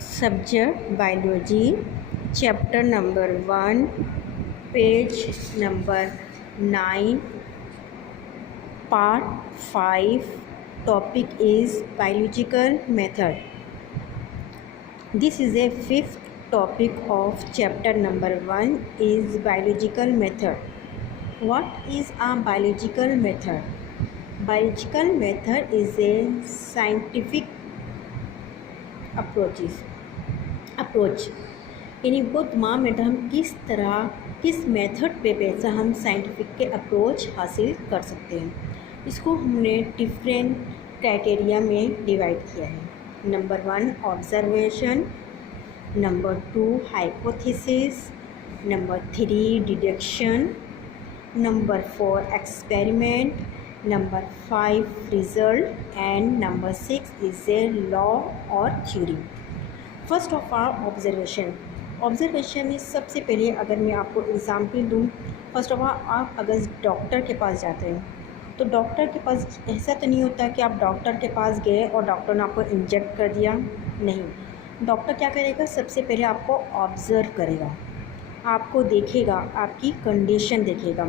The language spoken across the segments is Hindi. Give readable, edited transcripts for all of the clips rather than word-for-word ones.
Subject Biology, Chapter number 1, page number 9, Part 5. Topic is Biological Method. This is a fifth topic of chapter number 1 is Biological Method. What is a biological method? Biological method is a scientific approach यानी वो तमाम मेथड हम किस मेथड पे बेस हम साइंटिफिक के अप्रोच हासिल कर सकते हैं। इसको हमने डिफरेंट क्राइटेरिया में डिवाइड किया है। Number 1 observation, number 2 hypothesis, number 3 deduction, number 4 experiment, number 5 result and number 6 is a law और theory. First of all observation में सबसे पहले अगर मैं आपको एग्जाम्पल दूँ, फर्स्ट ऑफ ऑल आप अगर डॉक्टर के पास जाते हैं तो डॉक्टर के पास ऐसा तो नहीं होता कि आप डॉक्टर के पास गए और डॉक्टर ने आपको इंजेक्ट कर दिया। नहीं, डॉक्टर क्या करेगा, सबसे पहले आपको ऑब्ज़र्व करेगा, आपको देखेगा, आपकी कंडीशन देखेगा।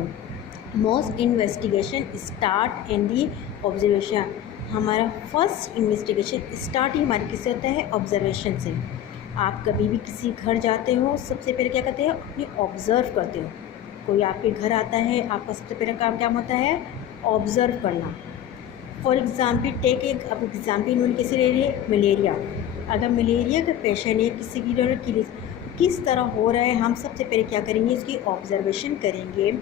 Most investigation start in the observation. हमारा फर्स्ट इन्वेस्टिगेशन स्टार्ट ही हमारे किससे होता है, ऑब्जर्वेशन से। आप कभी भी किसी घर जाते हो, सबसे पहले क्या करते हो, अपनी ऑब्ज़र्व करते हो। कोई आपके घर आता है, आपका सबसे पहले काम क्या होता है, ऑब्ज़र्व करना। फॉर एग्ज़ाम्पल टेक एक अब एग्ज़ाम्पल इन्होंने कैसे ले रही है, मलेरिया। अगर मलेरिया का पेशेंट है, किसी की किस तरह हो रहा है, हम सबसे पहले क्या करेंगे, इसकी ऑब्जर्वेशन करेंगे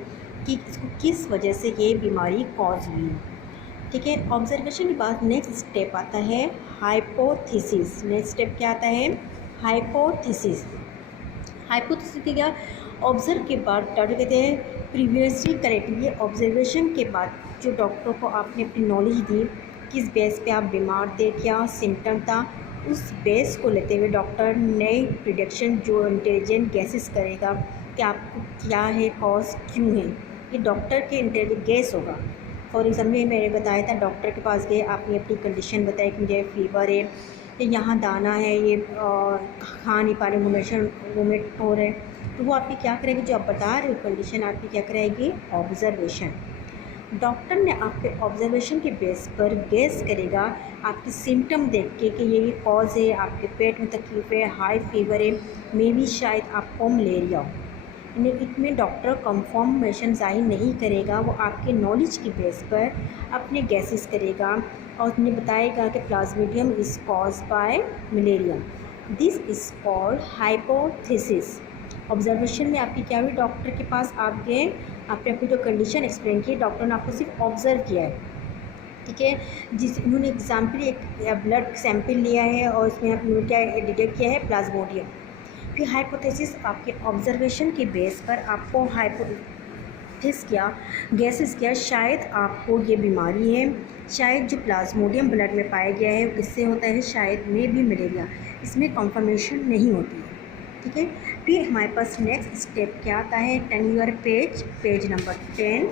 कि इसको किस वजह से ये बीमारी कॉज हुई है। ठीक है, ऑब्जर्वेशन के बाद नेक्स्ट स्टेप आता है हाइपोथेसिस। नेक्स्ट स्टेप क्या आता है, हाइपोथेसिस। हाइपोथेसिस क्या, ऑब्जर्व के बाद डॉक्टर कहते हैं प्रीवियसली करेक्ट। ये ऑब्जर्वेशन के बाद जो डॉक्टर को आपने अपनी नॉलेज दी, किस बेस पे आप बीमार थे, क्या सिम्टम था, उस बेस को लेते हुए डॉक्टर नए प्रिडिक्शन जो इंटेलिजेंट गैसेस करेगा कि आपको क्या है, कॉज क्यों है, ये डॉक्टर के इंटेलिजेंट गैस होगा। फॉर एग्जाम्पल मैंने बताया था, डॉक्टर के पास गए, आपने अपनी कंडीशन बताई कि मुझे फीवर है, यहाँ दाना है, ये खा नहीं पा रहे, वोमिट हो रहे, तो वो आपकी क्या करेगी, जो आप बता रहे हो कंडीशन आपकी क्या कराएगी, ऑब्जर्वेशन। डॉक्टर ने आपके ऑब्जर्वेशन के बेस पर गेस करेगा, आपकी सिम्टम देख के कि ये कॉज है, आपके पेट में तकलीफ है, हाई फीवर है, मे भी शायद आपको मलेरिया हो। इसमें डॉक्टर कंफर्मेशन जाहिर नहीं करेगा, वो आपके नॉलेज की बेस पर अपने गैसेस करेगा और उन्हें बताएगा कि plasmodium is cause by malaria. This is called hypothesis. Observation में आपकी क्या हुई, डॉक्टर के पास आप गए, आपने अपनी जो कंडीशन एक्सप्लेन की, डॉक्टर ने आपको सिर्फ ऑब्जर्व किया है। ठीक है, उन्होंने एग्जाम्पल एक ब्लड सैंपल लिया है और उसमें उन्होंने क्या डिटेक्ट किया है, प्लाज्मोडियम। फिर हाइपोथेसिस आपके ऑब्जर्वेशन के बेस पर आपको हाइपोथेसिस किया, गैसेस किया, शायद आपको ये बीमारी है, शायद जो प्लाज्मोडियम ब्लड में पाया गया है इससे होता है, शायद में भी मलेरिया। इसमें कंफर्मेशन नहीं होती है। ठीक है, फिर हमारे पास नेक्स्ट स्टेप क्या आता है, turn your page number 10,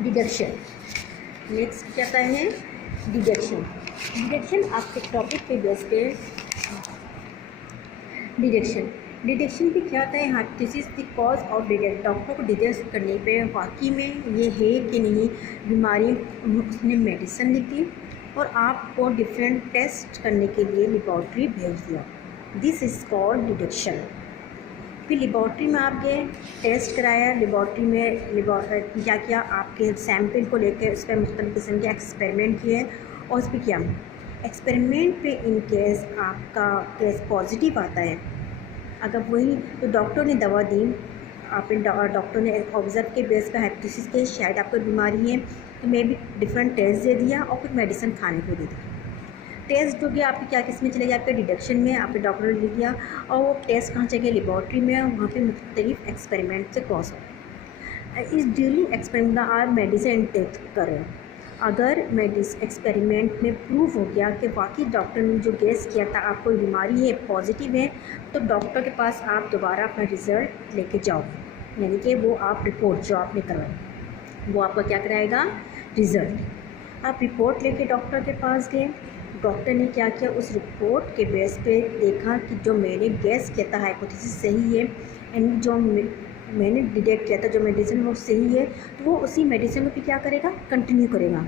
deduction. Next क्या आता है, डिडक्शन। डिडक्शन आपके टॉपिक पे बेस पे डिडक्शन भी क्या होता है, hypothesis the cause of detect. Doctor को डिटेक्ट करने पे वाकई में ये है कि नहीं बीमारी, उसने मेडिसिन लिख दी और आपको डिफरेंट टेस्ट करने के लिए लेबॉर्ट्री भेज दिया। This is called deduction. फिर लेबॉर्ट्री में आप गए, टेस्ट कराया, लेबॉर्ट्री में क्या किया, आपके सैंपल को लेकर उस पर मुख्तलिफ किस्म के एक्सपेरिमेंट किए और उस पर किया एक्सपेरिमेंट पे इन केस आपका केस पॉजिटिव आता है, अगर वही तो डॉक्टर ने दवा दी, आपने डॉक्टर ने ऑब्जर्व के बेस पर हाइपोथेसिस के शायद आपको बीमारी है, तो मैं भी डिफरेंट टेस्ट दे दिया और कुछ मेडिसिन खाने को दे दी। टेस्ट हो गया आपकी क्या किस में चले गया, आपके डिडक्शन में, आपने डॉक्टर ने लिख दिया और वो टेस्ट कहाँ चले गए, लेबॉर्ट्री में, और वहाँ पर मुख्तलिफ एक्सपेरिमेंट से क्रॉस हो। इस ड्यूरिंग एक्सपेरिमेंट आप मेडिसिन टेस्ट कर रहे हो, अगर एक्सपेरिमेंट में प्रूव हो गया कि वाकई डॉक्टर ने जो गेस किया था आपको बीमारी है, पॉजिटिव है, तो डॉक्टर के पास आप दोबारा अपना रिज़ल्ट लेके जाओगे, यानी कि वो आप रिपोर्ट जो आपने करवाई वो आपका क्या कराएगा, रिज़ल्ट। आप रिपोर्ट लेके डॉक्टर के पास गए, डॉक्टर ने क्या किया, उस रिपोर्ट के बेस पे देखा कि जो मैंने गैस किया था हाइपोथेसिस सही है, एंड जो मैंने डिटेक्ट किया था जो मेडिसिन वो सही है, तो वो उसी मेडिसिन को क्या करेगा, कंटिन्यू करेगा।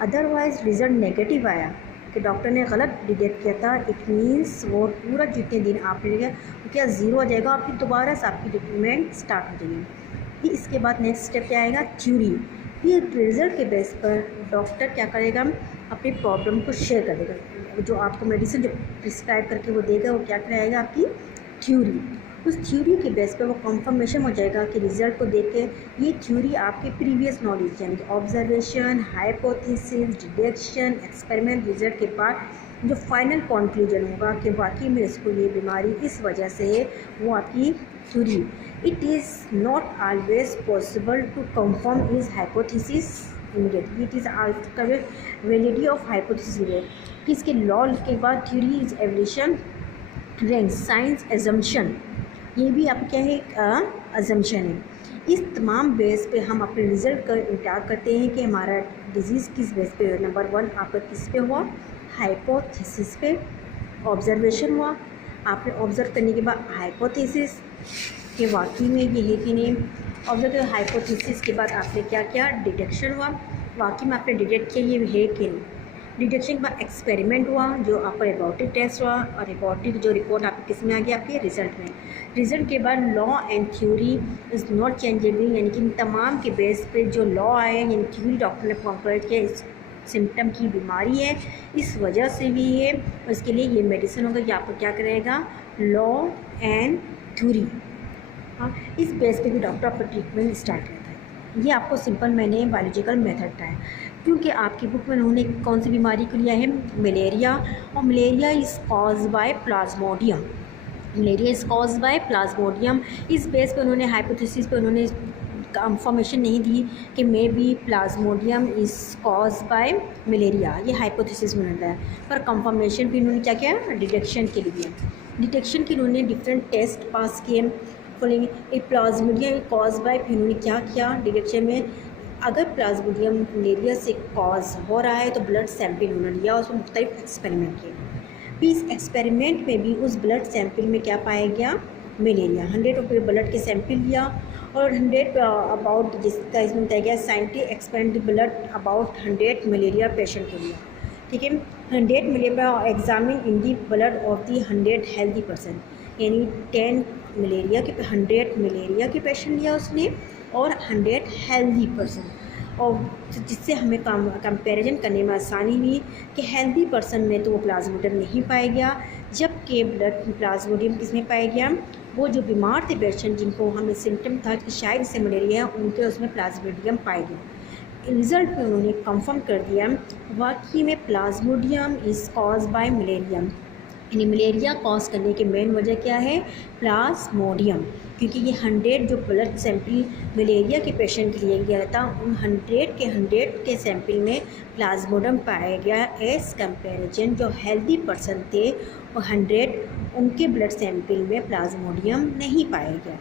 अदरवाइज़ रिज़ल्ट नेगेटिव आया कि डॉक्टर ने गलत डिटेक्ट किया था, इट मीन्स वो पूरा जितने दिन आपने लिया वो क्या ज़ीरो हो जाएगा, और फिर दोबारा से आपकी ट्रीटमेंट स्टार्ट हो जाएगी। फिर इसके बाद नेक्स्ट स्टेप क्या आएगा, थ्योरी। फिर रिज़ल्ट के बेस पर डॉक्टर क्या करेगा, अपनी प्रॉब्लम को शेयर कर देगा। जो आपको मेडिसिन जो प्रिस्क्राइब करके वो देगा, वो क्या कराएगा, आपकी थ्योरी। उस थ्योरी के बेस पर वो कंफर्मेशन हो जाएगा कि रिज़ल्ट को देख के ये थ्योरी आपके प्रीवियस नॉलेज यानी कि observation, hypothesis, detection, experiment result के बाद जो फाइनल कंक्लूजन होगा कि वाकई में इसको ये बीमारी इस वजह से है, वो आपकी theory. It is not always possible to confirm is hypothesis immediately, it is after validity of hypothesis कि इसके लॉ के बाद theory is evolution rank science assumption, ये भी आपका क्या है, एक अजम्पशन है। इस तमाम बेस पे हम अपने रिज़ल्ट का इंकार करते हैं कि हमारा डिजीज़ किस बेस पे, नंबर 1 आपका किस पे हुआ, हाइपोथेसिस पे, ऑब्जर्वेशन हुआ, आपने ऑब्ज़र्व करने के बाद हाइपोथेसिस कि वाकई में ये है कि नहीं, ऑब्जर्व हाइपोथेसिस के बाद आपने क्या किया, डिटेक्शन हुआ, वाकई में आपने डिटेक्ट किया ये है कि नहीं। डिटेक्शन के बाद एक्सपेरिमेंट हुआ, जो आपका लेबॉरेटरी टेस्ट हुआ, और लेबॉरेटरी जो रिपोर्ट आपके किस में आ गई, आपके रिजल्ट में। रिजल्ट के बाद law and theory is not changeable, यानी कि इन तमाम के बेस पे जो लॉ आए यानी थ्योरी डॉक्टर ने कॉन्क्लूड किया इस सिम्टम की बीमारी है, इस वजह से भी है, उसके लिए ये मेडिसिन होगा, ये आपको क्या करेगा, लॉ एंड थ्योरी। हाँ, इस बेस पे भी डॉक्टर आपका ट्रीटमेंट स्टार्ट करता है। ये आपको सिंपल मैंने बायोलॉजिकल मेथड का है, क्योंकि आपकी बुक में उन्होंने कौन सी बीमारी को लिया है, मलेरिया, और malaria is cause bye Plasmodium, malaria is cause bye Plasmodium. इस बेस पे उन्होंने हाइपोथेसिस पे उन्होंने कंफर्मेशन नहीं दी कि may be Plasmodium is cause by malaria, ये हाइपोथेसिस में होता है, पर कंफर्मेशन भी उन्होंने क्या किया, डिटेक्शन के लिए, डिटेक्शन के उन्होंने डिफरेंट टेस्ट पास किए, बोलेंगे एक प्लाज्मोडियम कॉज बाय, फिर उन्होंने क्या किया डिटेक्शन में, अगर प्लाज्मोडियम मलेरिया से कॉज हो रहा है तो ब्लड सैंपल उन्होंने लिया, उसमें मुख्तलिफ एक्सपेरिमेंट किए। फिर इस एक्सपेरिमेंट में भी उस ब्लड सैंपल में क्या पाया गया, मलेरिया। 100 रुपये ब्लड के सैंपल लिया, और 100 अबाउट जिसका इसमें बताया गया scientific experiment blood about 100 malaria patient के लिए, ठीक है। 100 malaria examine in the blood of the 100 healthy person, यानी 10 मलेरिया के 100 मलेरिया के पेशेंट लिया उसने, और 100 हेल्दी पर्सन, और जिससे हमें कंपैरिजन करने में आसानी हुई कि हेल्दी पर्सन में तो वो प्लाज्मोडियम नहीं पाया गया, जबकि ब्लड प्लाज्मोडियम किसमें पाया गया, वो जो बीमार थे पेशेंट जिनको हमें सिम्टम था कि शायद इससे मलेरिया है, उनके उसमें प्लाज्मोडियम पाया गया। रिज़ल्ट में उन्होंने कंफर्म कर दिया वाकई में Plasmodium is cause by malaria, यानी मलेरिया कॉज करने की मेन वजह क्या है, प्लाज्मोडियम, क्योंकि ये 100 जो ब्लड सैंपल मलेरिया के पेशेंट के लिए गया था, उन 100 के सैंपल में प्लाज्मोडियम पाया गया, एज़ कंपैरिजन जो हेल्दी पर्सन थे वो 100 उनके ब्लड सैंपल में प्लाज्मोडियम नहीं पाया गया,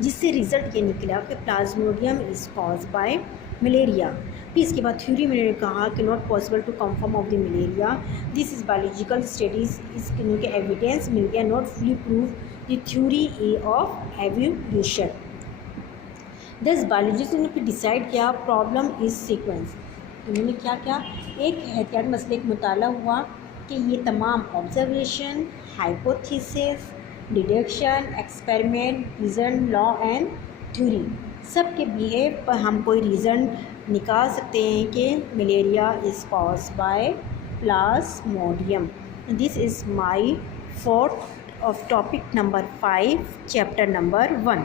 जिससे रिज़ल्ट ये निकला कि plasmodium is cause by malaria. फिर इसके बाद थ्योरी में कहा कि not possible to confirm of the malaria, this is biological studies, इसके एविडेंस मिल गया, not fully prove the theory of evolution. दस बायोलॉजिस्ट ने फिर डिसाइड किया प्रॉब्लम इज सीक्वेंस, उन्होंने क्या किया, एक एहतियाती मसले का मुताला हुआ कि ये तमाम observation, hypothesis, deduction, experiment, reason, law and theory सब के बिहेव पर हम कोई रीज़न निकाल सकते हैं कि malaria is cause bye Plasmodium. This is my 4th of topic number 5 chapter number 1।